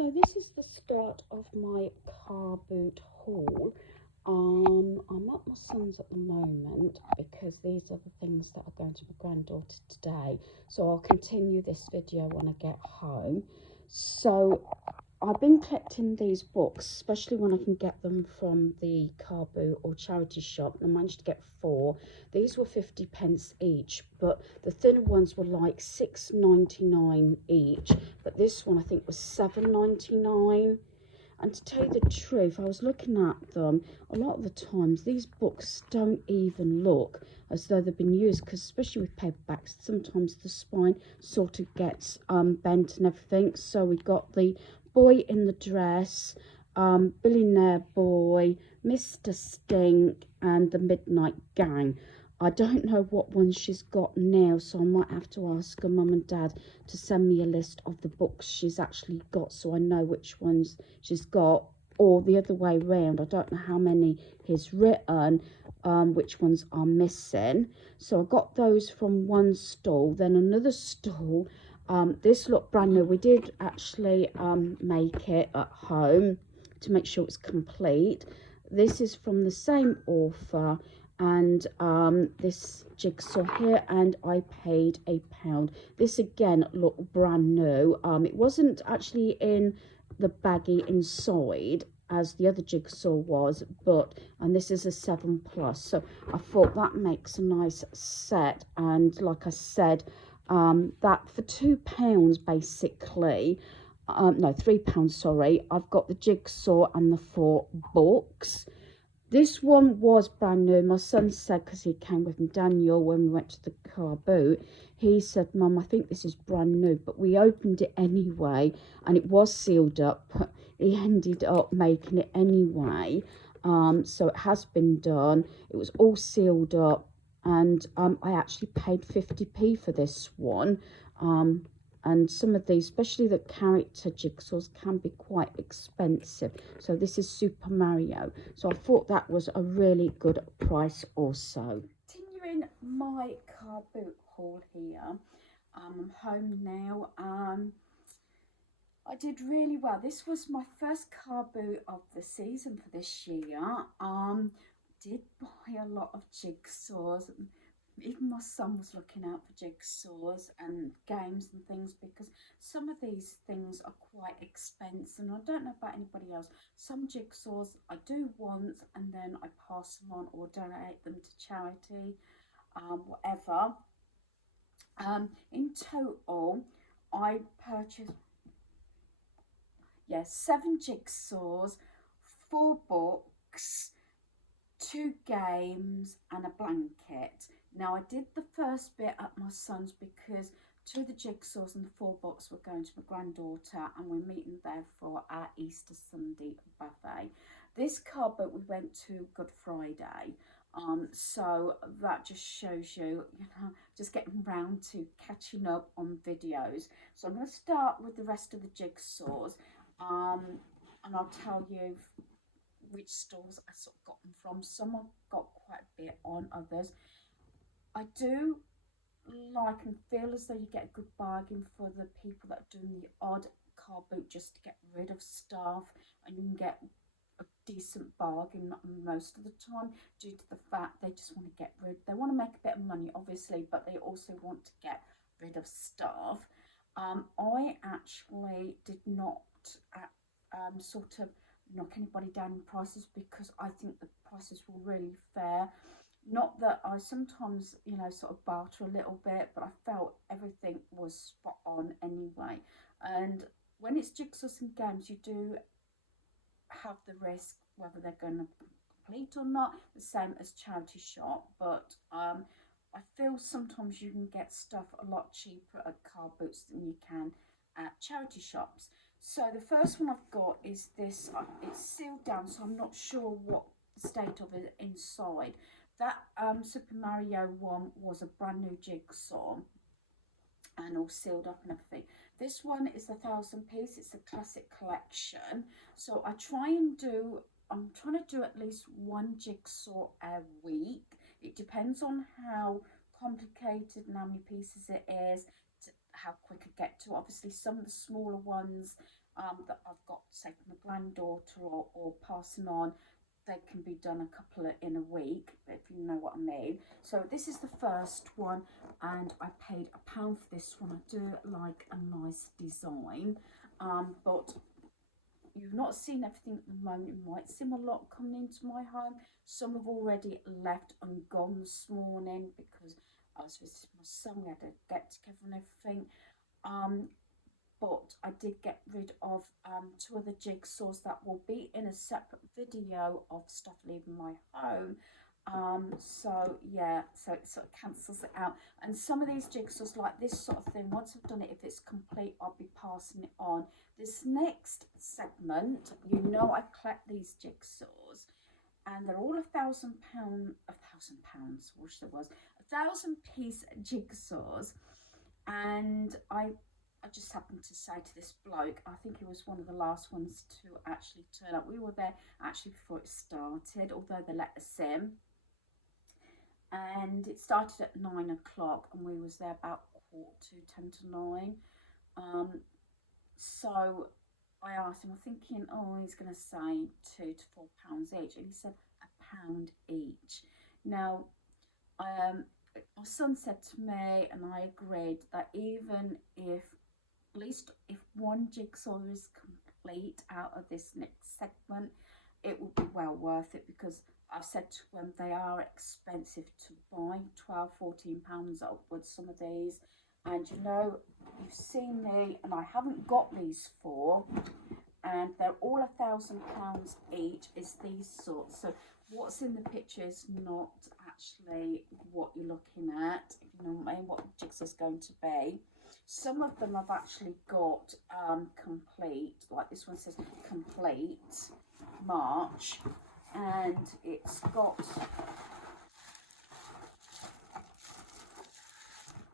So this is the start of my Carboot haul. I'm at my son's at the moment because these are the things that are going to my granddaughter today. So I'll continue this video when I get home. So I've been collecting these books, especially when I can get them from the Carboot or charity shop. And I managed to get 4. These were 50p each, but the thinner ones were like £6.99 each. But this one I think was £7.99. And to tell you the truth, I was looking at them, a lot of the times these books don't even look as though they've been used, because especially with paperbacks, sometimes the spine sort of gets bent and everything. So we got the Boy in the Dress, Billionaire Boy, Mr. Stink, and the Midnight Gang. I don't know what ones she's got now, so I might have to ask her mum and dad to send me a list of the books she's actually got, so I know which ones she's got, or the other way round. I don't know how many he's written, which ones are missing. So I got those from one stall. Then another stall, this looked brand new. We did actually make it at home to make sure it's complete. This is from the same author, and this jigsaw here, and I paid £1. This again looked brand new. It wasn't actually in the baggie inside as the other jigsaw was, and this is a 7+, so I thought that makes a nice set. And like I said, that for £2 basically, no, £3, sorry, I've got the jigsaw and the 4 books. This one was brand new. My son said, because he came with me, Daniel, when we went to the car boot, he said, Mum, I think this is brand new. But we opened it anyway, and it was sealed up, but he ended up making it anyway. So it has been done. It was all sealed up, and I actually paid 50p for this one. And some of these, especially the character jigsaws, can be quite expensive. So this is Super Mario. So I thought that was a really good price also. Continuing my car boot haul here. I'm home now. I did really well. This was my first car boot of the season for this year. Did buy a lot of jigsaws. Even my son was looking out for jigsaws and games and things, because some of these things are quite expensive, and I don't know about anybody else. Some jigsaws I do want, and then I pass them on or donate them to charity, whatever. In total, I purchased 7 jigsaws, 4 books, 2 games, and a blanket. Now I did the first bit at my son's because 2 of the jigsaws and the 4 books were going to my granddaughter, and we're meeting there for our Easter Sunday buffet. This car boat we went to Good Friday, so that just shows you, just getting round to catching up on videos. So I'm going to start with the rest of the jigsaws, and I'll tell you which stores I sort of got them from. Some I've got quite a bit on, others I do like and feel as though you get a good bargain for the people that are doing the odd car boot just to get rid of stuff, and you can get a decent bargain most of the time, due to the fact they just want to get rid, they want to make a bit of money obviously, but they also want to get rid of stuff. I actually did not sort of knock anybody down in prices, because I think the prices were really fair. Not that I sometimes, sort of barter a little bit, but I felt everything was spot on anyway. And when it's jigsaws and games, you do have the risk whether they're going to complete or not, the same as charity shop. But I feel sometimes you can get stuff a lot cheaper at car boots than you can at charity shops. So the first one I've got is this. It's sealed down, so I'm not sure what the state of it inside. That Super Mario one was a brand new jigsaw and all sealed up and everything. This one is the 1000-piece. It's a classic collection. So I'm trying to do at least 1 jigsaw a week. It depends on how complicated and how many pieces it is, how quick I get to. Obviously, some of the smaller ones that I've got, say, from my granddaughter or passing on, they can be done a couple of, in a week, if you know what I mean. So this is the first one, and I paid £1 for this one. I do like a nice design, but you've not seen everything at the moment. You might see a lot coming into my home. Some have already left and gone this morning because I was visiting my son. We had a get together and everything. But I did get rid of 2 other jigsaws that will be in a separate video of stuff leaving my home. So yeah, so it sort of cancels it out. And some of these jigsaws, like this sort of thing, once I've done it, if it's complete, I'll be passing it on. This next segment, you know, I collect these jigsaws, and they're all £1,000, £1,000, wish there was, 1,000-piece jigsaws. And I just happened to say to this bloke, I think he was one of the last ones to actually turn up. We were there actually before it started, although they let us in. And it started at 9 o'clock, and we was there about 10 to 9. So I asked him, I'm thinking, oh, he's going to say £2 to £4 each, and he said £1 each. Now, my son said to me, and I agreed, that even if, at least if one jigsaw is complete out of this next segment, it will be well worth it, because I've said to them they are expensive to buy, £12–14 upwards, some of these. And you know, you've seen me, and I haven't got these 4, and they're all £1,000 each, is these sorts. So what's in the picture is not actually what you're looking at, you know what I mean, what the jigsaw's going to be. Some of them I've actually got complete, like this one says complete March, and it's got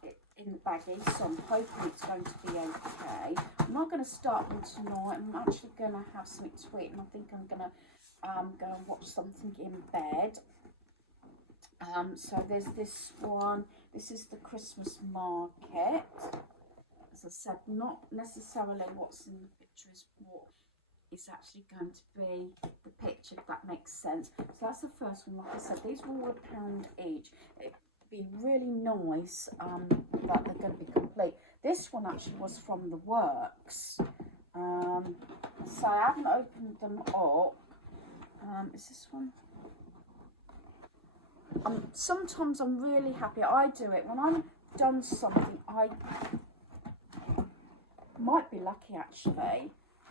it in the baggie, so I'm hoping it's going to be okay. I'm not going to start them tonight. I'm actually going to have something to eat, and I think I'm going to go and watch something in bed. So there's this one. This is the Christmas market. As I said, not necessarily what's in the picture is what is actually going to be the picture, if that makes sense. So that's the first one. Like I said, these were all £1 each. It'd be really nice that they're going to be complete. This one actually was from the works. So I haven't opened them up. Is this one? Sometimes I'm really happy. I do it when I'm done something. I might be lucky actually,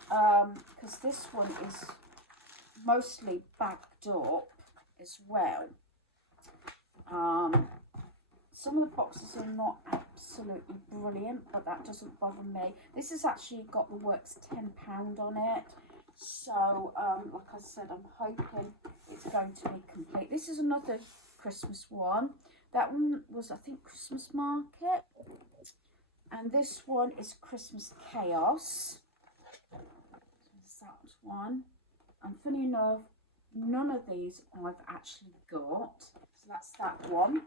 because this one is mostly backed up as well. Some of the boxes are not absolutely brilliant, but that doesn't bother me. This has actually got the works £10 on it. So, like I said, I'm hoping it's going to be complete. This is another Christmas one. That one was, I think, Christmas market. And this one is Christmas Chaos. There's that one. And funny enough, none of these I've actually got. So that's that one.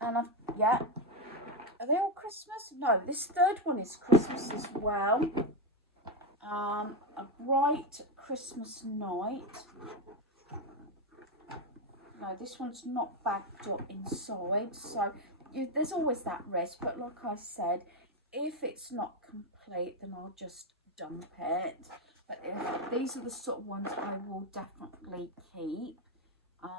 And yeah. Are they all Christmas? No, this third one is Christmas as well. A bright Christmas night. No, this one's not backed up inside, so there's always that risk. But like I said, if it's not complete, then I'll just dump it. But these are the sort of ones I will definitely keep,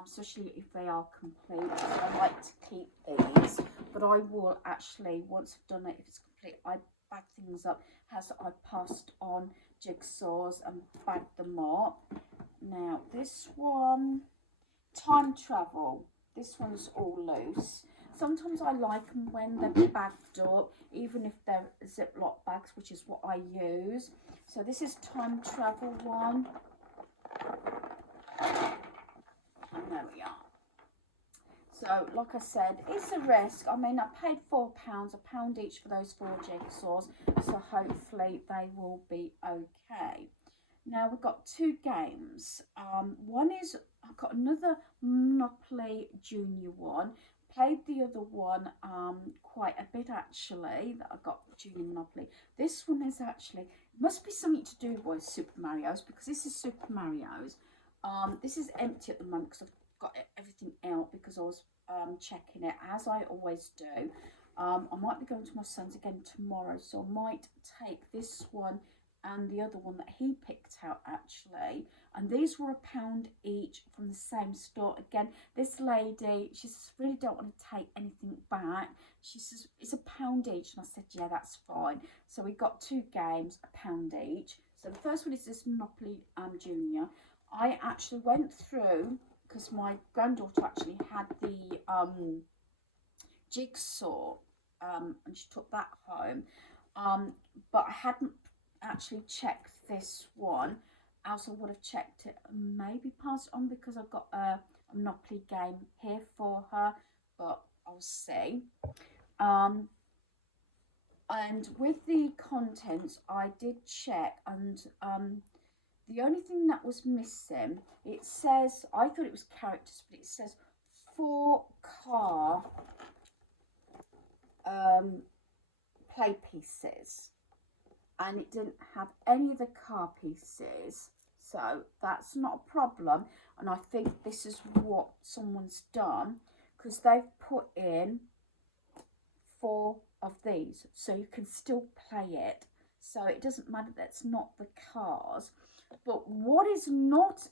especially if they are complete. I like to keep these, but I will actually, once I've done it, if it's complete, I bag things up as I passed on jigsaws and bagged them up. Now this one, time travel. This one's all loose. Sometimes I like them when they're bagged up, even if they're Ziploc bags, which is what I use. So this is time travel one. And there we are. So, like I said, it's a risk. I mean, I paid £4, £1 each for those 4 jigsaws. So hopefully they will be okay. Now we've got 2 games. One is, I've got another Monopoly Junior one. played the other one quite a bit actually, that I got Junior Monopoly. This one is actually, it must be something to do with Super Mario's, because this is Super Mario's. This is empty at the moment because I've got everything out because I was checking it, as I always do. I might be going to my son's again tomorrow, so I might take this one and the other one that he picked out actually. And these were £1 each from the same store. Again, this lady, she says, really don't want to take anything back. She says, it's £1 each. And I said, yeah, that's fine. So we got 2 games, £1 each. So the first one is this Monopoly Junior. I actually went through, because my granddaughter actually had the jigsaw, and she took that home. But I hadn't actually checked this one, else I would have checked it and maybe passed it on, because I've got a Monopoly game here for her, but I'll see. And with the contents, I did check, and the only thing that was missing, it says, I thought it was characters, but it says 4 car play pieces, and it didn't have any of the car pieces, so that's not a problem. And I think this is what someone's done, because they've put in 4 of these, so you can still play it, so it doesn't matter that it's not the cars. But what is not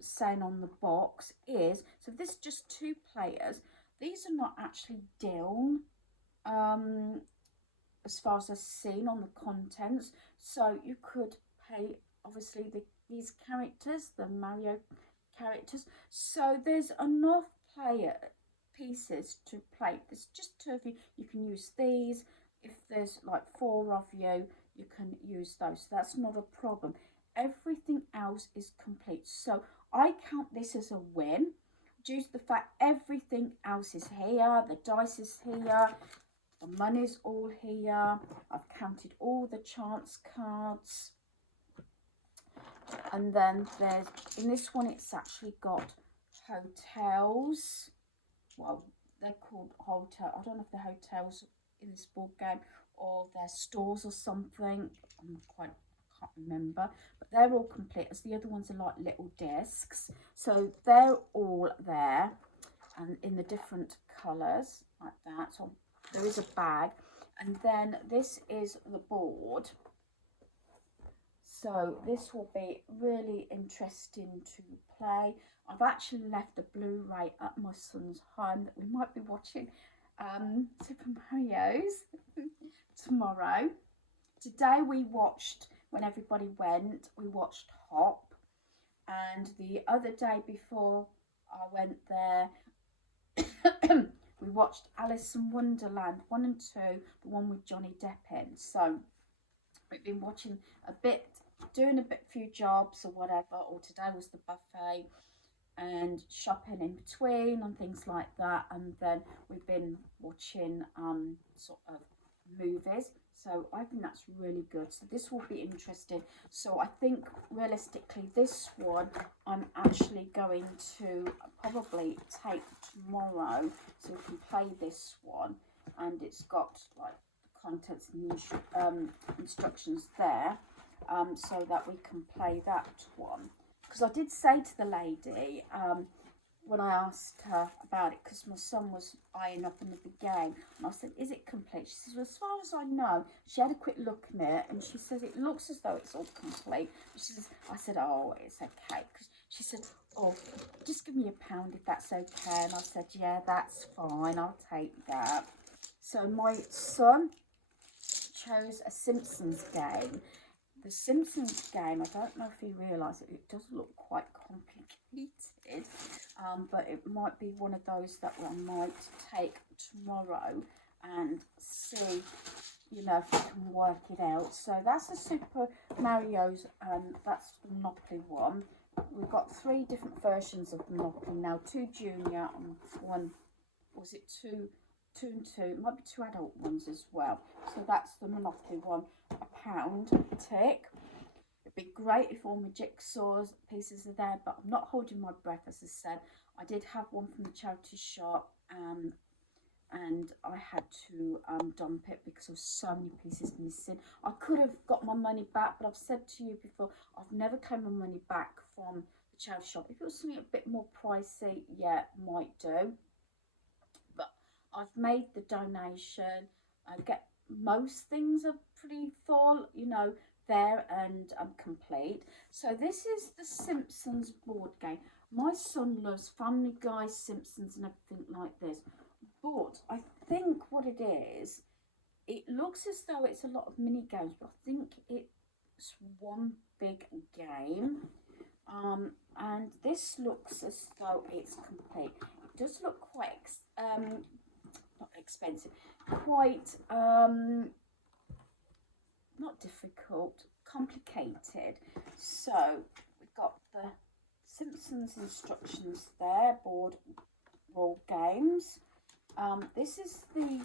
saying on the box is, so this is just 2 players, these are not actually down as far as I've seen on the contents, so you could play obviously these characters, the Mario characters, so there's enough player pieces to play. There's just 2 of you, you can use these. If there's like 4 of you, you can use those, so that's not a problem. Everything else is complete, so I count this as a win due to the fact everything else is here. The dice is here, the money's all here, I've counted all the chance cards. And then there's, in this one, it's actually got hotels. Well, they're called hotel. I don't know if they're hotels in this board game or they're stores or something. I can't remember. But they're all complete, as the other ones are like little discs. So they're all there, and in the different colours like that. So there is a bag, and then this is the board. So this will be really interesting to play. I've actually left a Blu-ray at my son's home that we might be watching Super Mario's tomorrow. Today we watched, when everybody went, we watched Hop. And the other day before I went there, we watched Alice in Wonderland 1 and 2, the one with Johnny Depp in. So we've been watching a bit, doing a few jobs or whatever, or today was the buffet and shopping in between and things like that. And then we've been watching sort of movies, so I think that's really good. So this will be interesting. So I think realistically this one I'm actually going to probably take tomorrow, so we can play this one, and it's got like the contents and the instructions there, so that we can play that one. Because I did say to the lady, when I asked her about it, because my son was eyeing up another game, and I said, is it complete? She says, well, as far as I know, she had a quick look at it, and she says, it looks as though it's all complete. She says, I said, oh, it's okay. Because she said, oh, just give me £1 if that's okay. And I said, yeah, that's fine, I'll take that. So my son chose a Simpsons game. The Simpsons game, I don't know if you realise it, it does look quite complicated, but it might be one of those that I might take tomorrow and see, you know, if we can work it out. So that's the Super Mario's, that's the Monopoly one. We've got 3 different versions of Monopoly now, 2 junior and 1, was it 2 and 2, it might be 2 adult ones as well. So that's the Monopoly one, £1 tick. It'd be great if all my jigsaws pieces are there, but I'm not holding my breath. As I said, I did have one from the charity shop, and I had to dump it because there were so many pieces missing. I could have got my money back, but I've said to you before, I've never claimed my money back from the charity shop. If it was something a bit more pricey, yeah, might do. But I've made the donation. I get most things are pretty full, you know, there and complete. So this is the Simpsons board game. My son loves Family Guy, Simpsons, and everything like this. But I think what it is, it looks as though it's a lot of mini games, but I think it's one big game. And this looks as though it's complete. It does look quite not expensive, quite not difficult, complicated. So we've got the Simpsons instructions there, board rule games. This is the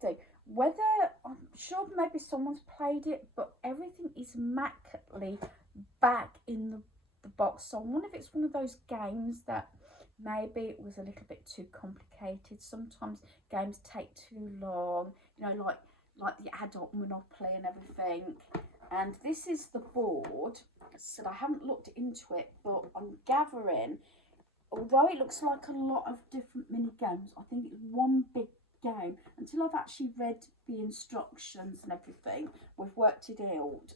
thing. Whether, I'm sure maybe someone's played it, but everything is immaculately back in the box. So I wonder if it's one of those games that maybe it was a little bit too complicated. Sometimes games take too long, you know, like the adult Monopoly and everything. And this is the board. So I haven't looked into it, but I'm gathering, although it looks like a lot of different mini games, I think it's one big game. Until I've actually read the instructions and everything, we've worked it out.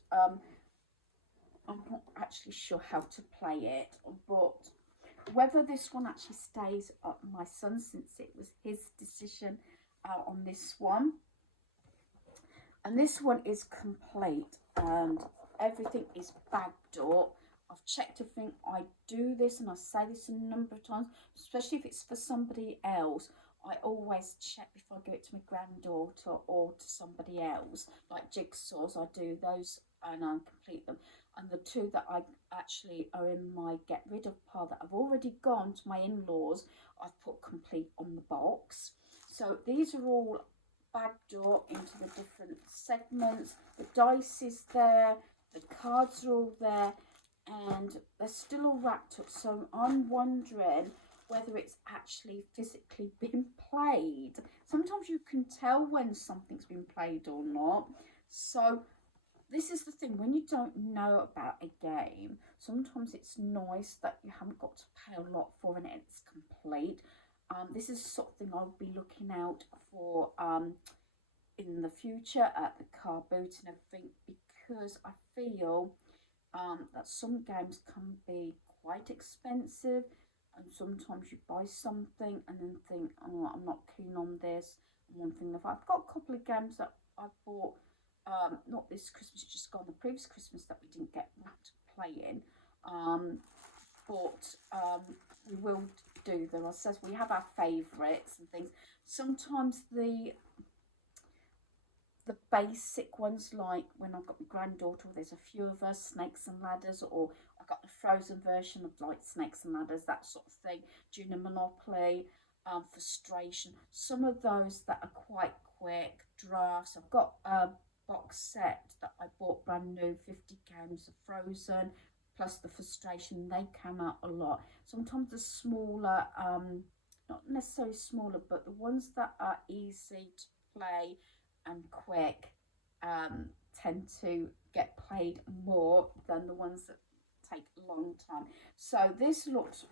I'm not actually sure how to play it, but whether this one actually stays up my son, since it was his decision on this one. And this one is complete and everything is bagged up. I've checked everything. I do this, and I say this a number of times, especially if it's for somebody else. I always check before I give it to my granddaughter or to somebody else. Like jigsaws, I do those and I complete them. And the two that I actually are in my get rid of pile that I've already gone to my in-laws, I've put complete on the box. So these are all bagged up into the different segments. The dice is there, the cards are all there, and they're still all wrapped up. So I'm wondering whether it's actually physically been played. Sometimes you can tell when something's been played or not. So this is the thing, when you don't know about a game, sometimes it's nice that you haven't got to pay a lot for it and it's complete. This is something I'll be looking out for in the future at the Carboot and everything, because I feel that some games can be quite expensive, and sometimes you buy something and then think, oh, I'm not keen on this. And one thing, I've got a couple of games that I bought, not this Christmas, just gone, the previous Christmas, that we didn't get around to playing. But we will do them. I says we have our favourites and things. Sometimes the basic ones, like when I've got my granddaughter, there's a few of us, Snakes and Ladders, or I got the frozen version of like Snakes and Ladders, that sort of thing. Junior Monopoly, Frustration. Some of those that are quite quick drafts. I've got a box set that I bought brand new, 50 games of Frozen, plus the Frustration. They came out a lot. Sometimes the smaller, not necessarily smaller, but the ones that are easy to play and quick tend to get played more than the ones that take a long time. So this looks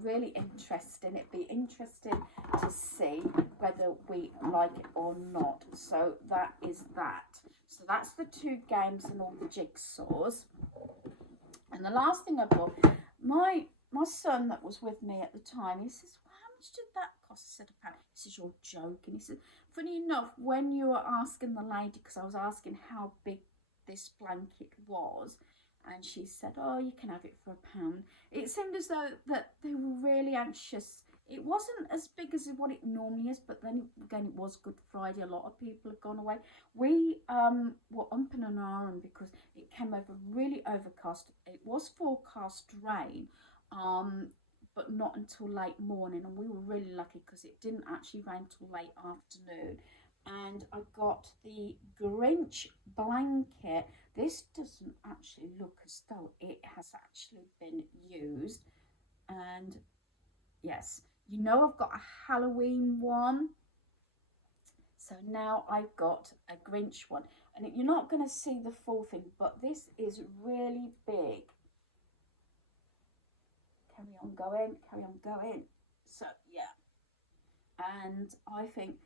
really interesting. It'd be interesting to see whether we like it or not. So that is that. So that's the two games and all the jigsaws. And the last thing I bought, my son that was with me at the time, he says, well, how much did that cost? I said, apparently, he says, you're joking. He said, funny enough, when you were asking the lady, because I was asking how big this blanket was, and she said, oh, you can have it for £1. It seemed as though that they were really anxious. It wasn't as big as what it normally is, but then again, it was Good Friday. A lot of people have gone away. We were umping and ahhing because it came over really overcast. It was forecast rain, but not until late morning, and we were really lucky because it didn't actually rain till late afternoon. And I got the Grinch blanket. This doesn't actually look as though it has actually been used, and yes, You know I've got a Halloween one. So now I've got a Grinch one. And you're not going to see the full thing, but this is really big. Carry on going, carry on going. So, yeah. And I think,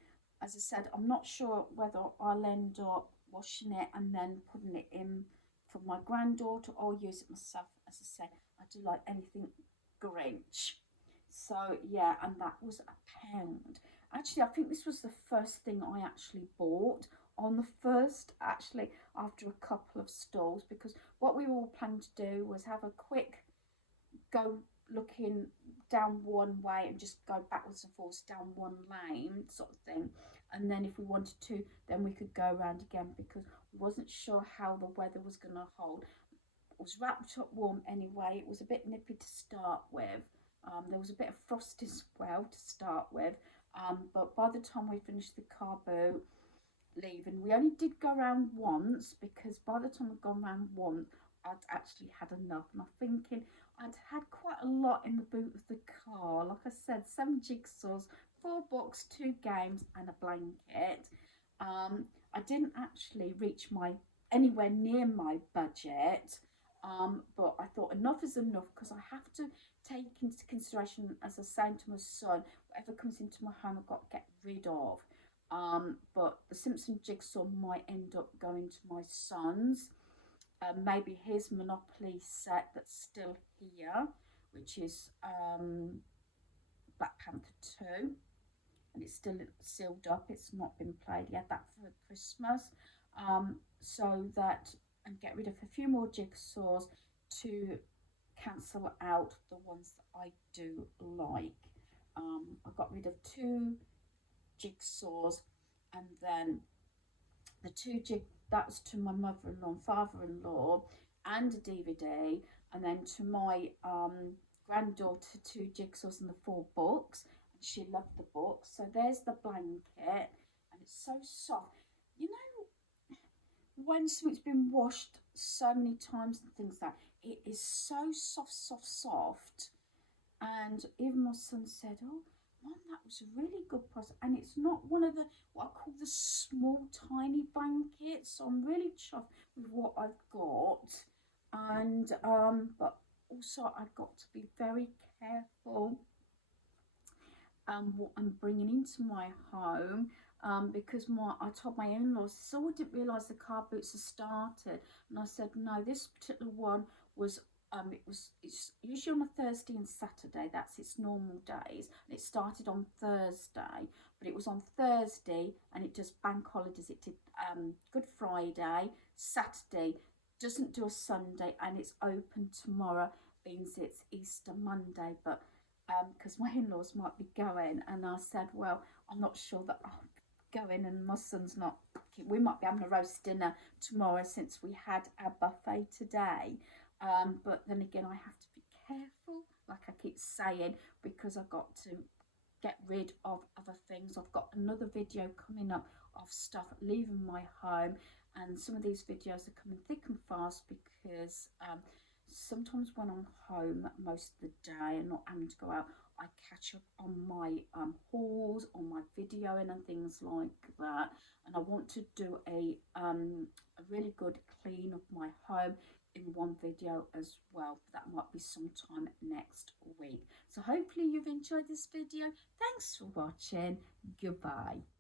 as I said, I'm not sure whether I'll end up washing it and then putting it in for my granddaughter or use it myself. As I say, I do like anything Grinch. So yeah, and that was £1. Actually, I think this was the first thing I actually bought on the first, actually, after a couple of stalls, because what we were all planning to do was have a quick go looking down one way and just go backwards and forwards down one lane sort of thing, and then if we wanted to then we could go around again, because we wasn't sure how the weather was going to hold. It was wrapped up warm anyway. It was a bit nippy to start with. There was a bit of frost as well to start with, but by the time we finished the car boot leaving, we only did go around once, because by the time I'd gone around once I'd actually had enough, and I'm thinking I'd had quite a lot in the boot of the car. Like I said, 7 jigsaws, 4 books, 2 games and a blanket. I didn't actually reach my anywhere near my budget, but I thought enough is enough, because I have to take into consideration, as I was saying to my son, whatever comes into my home I've got to get rid of. But the Simpson jigsaw might end up going to my son's. Maybe his Monopoly set that's still here, which is Black Panther 2, and it's still sealed up. It's not been played. He had that for Christmas. So that, and get rid of a few more jigsaws to cancel out the ones that I do like. I got rid of 2 jigsaws, and then the 2 that was to my mother-in-law and father-in-law, and a DVD, and then to my granddaughter 2 jigsaws and the 4 books, and she loved the books. So there's the blanket, and it's so soft. You know, when something's been washed so many times and things like that, it is so soft, soft, soft. And even my son said, "Oh, Mum, that was a really good price." And it's not one of the what I call the small, tiny blankets. So I'm really chuffed with what I've got. And but also I've got to be very careful what I'm bringing into my home, because I told my in-laws, so I didn't realise the car boots had started, and I said no, this particular one was it's usually on a Thursday and Saturday, that's its normal days, and it started on Thursday, but it was on Thursday and it does bank holidays. It did Good Friday, Saturday, doesn't do a Sunday, and it's open tomorrow, means it's Easter Monday. But because my in-laws might be going, and I said, well, I'm not sure that I'll be going, and my son's not. We might be having a roast dinner tomorrow since we had our buffet today. But then again, I have to be careful, like I keep saying, because I've got to get rid of other things. I've got another video coming up of stuff leaving my home, and some of these videos are coming thick and fast, because sometimes when I'm home most of the day and not having to go out, I catch up on my hauls, on my videoing and things like that, and I want to do a really good clean of my home in one video as well. That might be sometime next week. So hopefully you've enjoyed this video. Thanks for watching. Goodbye.